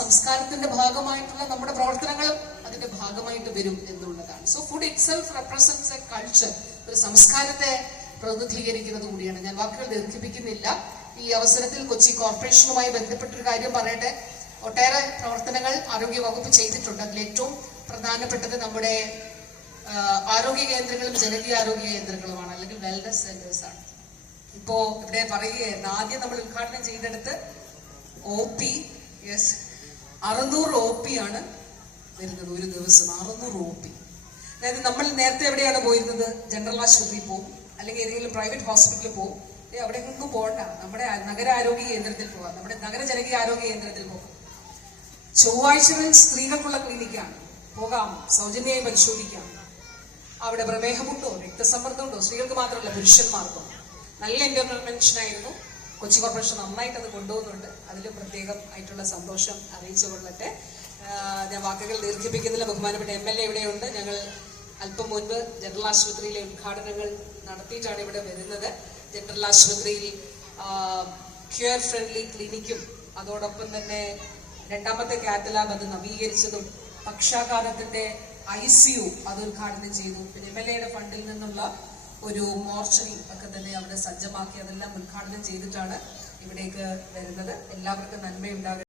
സംസ്കാരത്തിന്റെ ഭാഗമായിട്ടുള്ള നമ്മുടെ പ്രവർത്തനങ്ങളും അതിന്റെ ഭാഗമായിട്ട് വരും എന്നുള്ളതാണ്. So food it self represents A culture, ഒരു സംസ്കാരത്തെ പ്രതിനിധീകരിക്കുന്നത് കൂടിയാണ്. ഞാൻ വാക്കുകൾ ദീർഘിപ്പിക്കുന്നില്ല. ഈ അവസരത്തിൽ കൊച്ചി കോർപ്പറേഷനുമായി ബന്ധപ്പെട്ടൊരു കാര്യം പറയട്ടെ. ഒട്ടേറെ പ്രവർത്തനങ്ങൾ ആരോഗ്യവകുപ്പ് ചെയ്തിട്ടുണ്ട്. അതിൽ ഏറ്റവും പ്രധാനപ്പെട്ടത് നമ്മുടെ ആരോഗ്യ കേന്ദ്രങ്ങളും ജനകീയ ആരോഗ്യ കേന്ദ്രങ്ങളുമാണ്, അല്ലെങ്കിൽ വെൽനസ് സെന്റേഴ്സ് ആണ്. ഇപ്പോ ഇവിടെ പറയുകയായിരുന്നു, ആദ്യം നമ്മൾ ഉദ്ഘാടനം ചെയ്തെടുത്ത് OP 600 OP ആണ് വരുന്നത് ഒരു ദിവസം. 600 OP. അതായത് നമ്മൾ നേരത്തെ എവിടെയാണ് പോയിരുന്നത്? ജനറൽ ആശുപത്രിയിൽ പോകും, അല്ലെങ്കിൽ ഏതെങ്കിലും പ്രൈവറ്റ് ഹോസ്പിറ്റലിൽ പോകും. അവിടെ ഒന്നും പോകണ്ട, നമ്മുടെ നഗരാരോഗ്യ കേന്ദ്രത്തിൽ പോകാം, നമ്മുടെ നഗര ജനകീയ ആരോഗ്യ കേന്ദ്രത്തിൽ പോകാം. ചൊവ്വാഴ്ചകളിൽ സ്ത്രീകൾക്കുള്ള ക്ലിനിക്കാണ്, പോകാം, സൗജന്യമായി പരിശോധിക്കാം. അവിടെ പ്രമേഹമുണ്ടോ, രക്തസമ്മർദ്ദമുണ്ടോ, സ്ത്രീകൾക്ക് മാത്രമല്ല പുരുഷന്മാർക്കും. നല്ല ഇന്റർവെൻഷൻ ആയിരുന്നു. കൊച്ചി കോർപ്പറേഷൻ നന്നായിട്ട് അത് കൊണ്ടുപോകുന്നുണ്ട്. അതിൽ പ്രത്യേകം ആയിട്ടുള്ള സന്തോഷം അറിയിച്ചു കൊള്ളട്ടെ. ഞാൻ വാക്കുകൾ ദീർഘിപ്പിക്കുന്നില്ല. ബഹുമാനപ്പെട്ട MLA ഇവിടെയുണ്ട്. ഞങ്ങൾ അല്പം മുൻപ് ജനറൽ ആശുപത്രിയിലെ ഉദ്ഘാടനങ്ങൾ നടത്തിയിട്ടാണ് ഇവിടെ വരുന്നത്. ജനറൽ ആശുപത്രിയിൽ ക്യൂർ ഫ്രണ്ട്ലി ക്ലിനിക്കും അതോടൊപ്പം തന്നെ രണ്ടാമത്തെ കാത്തലാബ് അത് നവീകരിച്ചതും പക്ഷാഘാതത്തിന്റെ ICU അത് ഉദ്ഘാടനം ചെയ്തു. പിന്നെ MLA ഫണ്ടിൽ നിന്നുള്ള ഒരു മോർച്ചറി ഒക്കെ തന്നെ അവിടെ സജ്ജമാക്കി അതെല്ലാം ഉദ്ഘാടനം ചെയ്തിട്ടാണ് ഇവിടേക്ക് വരുന്നത്. എല്ലാവർക്കും നന്മയുണ്ടാകട്ടെ.